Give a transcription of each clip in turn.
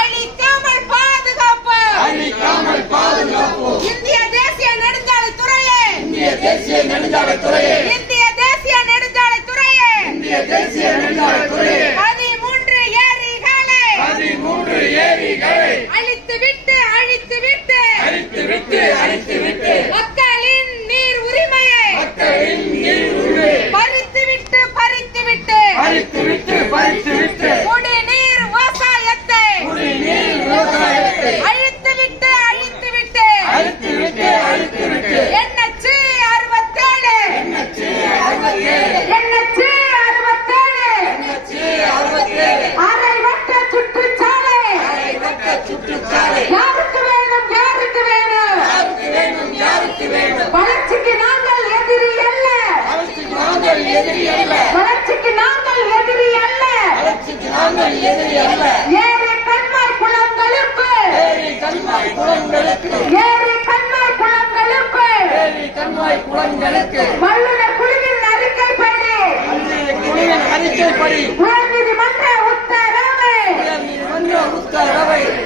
அழிக்காமல் பாதுகாப்போம். இந்திய தேசிய நெடுஞ்சாலைத்துறையே, இந்திய தேசிய நெடுஞ்சாலைத்துறையே, இந்திய தேசிய நெடுஞ்சாலைத்துறையே, இந்திய தேசிய நெடுஞ்சாலைத்துறையே 13 ஏரிகளை 13 ஏரிகளை அழித்துவிட்டு மக்களின் நீர் உரிமையை பறித்துவிட்டு குடிநீர் விவசாயத்தை அழித்துவிட்டு NH 67 அரை வட்ட சுற்றுச்சாலை யாருக்கு வேணும்? வளர்ச்சிக்கு நாங்கள் எதிரி அல்ல. ஏரி கண்மாய் குளங்களுக்கு வல்லுநர் குழுவின் அறிக்கைப்படி உயர்நீதிமன்ற உத்தரவை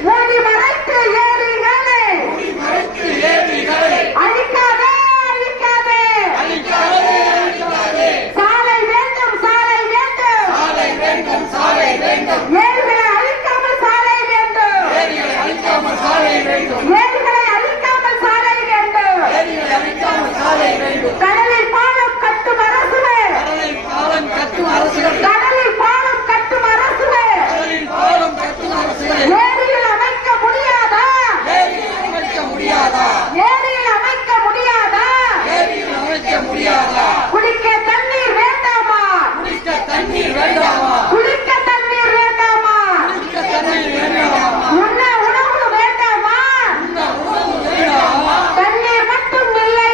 மூடி மறைத்து ஏரிகளை அழிக்காதே. சாலை வேண்டும். ஏரிகளை அழிக்காமல் சாலை வேண்டும். கடலில் பாலம் கட்டும் அரசுவே ஏரியில் அமைக்க முடியாதா? குடிக்க தண்ணீர் வேண்டாமா? உண்ண உணவு வேண்டாமா? தண்ணீர் மட்டும் இல்லை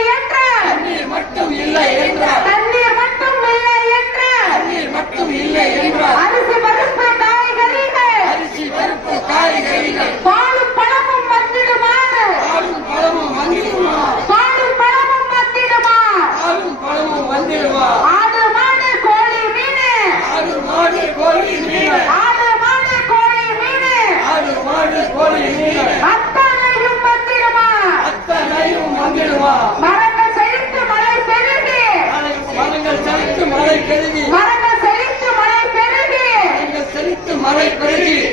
என்ற அரிசி பருப்பு காய்கறிகள் பாலும் பழமும் வந்திடுமாறு ஆடு மாடு கோழி மீன் அத்தனையும் வந்திடுமா? மரங்கள் செழித்து மழை பெருகி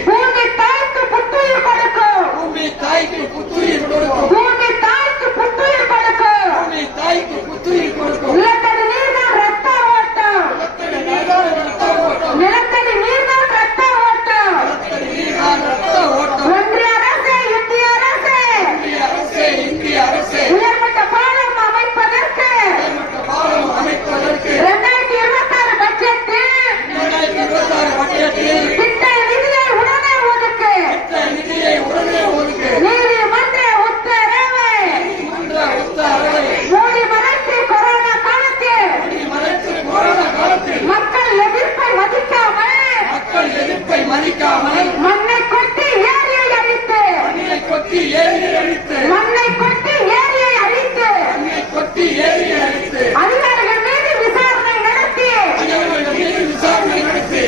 பூமி தாய்க்கு புத்துயிர் கொடுக்கும். நிலத்தடி நீர்தான் ரத்த ஓட்டம். ஒன்றிய அரசே, இந்திய அரசே உயர்மட்ட பாலம் அமைப்பதற்கு 2026 பட்ஜெட்டில் திட்ட நிதியை உடனே ஒதுக்கு. நீதிமன்ற உத்தரவை மூடி மறைத்து கொரோனா காலத்தில் மக்கள் எதிர்ப்பை மதிக்காமல் மண்ணை கொட்டி ஏரியை அழித்து அதிகாரிகள் மீது விசாரணை நடத்தி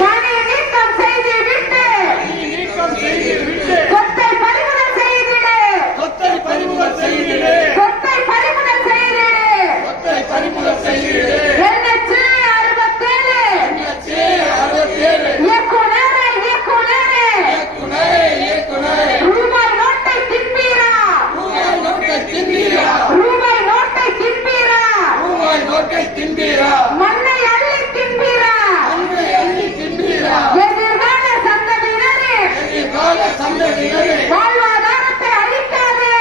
பணி நீக்கம் செய்துவிட்டு சொத்தை பறிமுதல் செய்திடு. NH 67 இயக்குனரே ரூபாய் நோட்டை தின்பீரா? மண்ணை அள்ளி தின்பீரா? எதிர்கால சந்ததியினரே வாழ்வாதாரத்தை அழிக்காதே.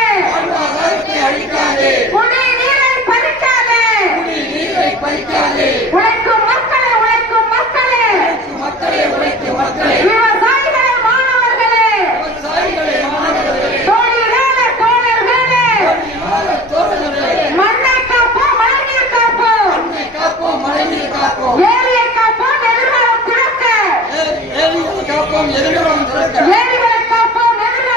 குடிநீரை பறிக்காதே. உழைக்கும் மக்களே விவசாயிகளே, மாணவர்களே, தொழிலாளர் தோழர்களே மண்ணை காப்போம், மழைநீர் காப்போம், ஏரியை காப்போம், எதிர்காலம் திறக்க. ஏரிகளை காப்போம், எதிர்காலம்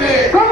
மாற்று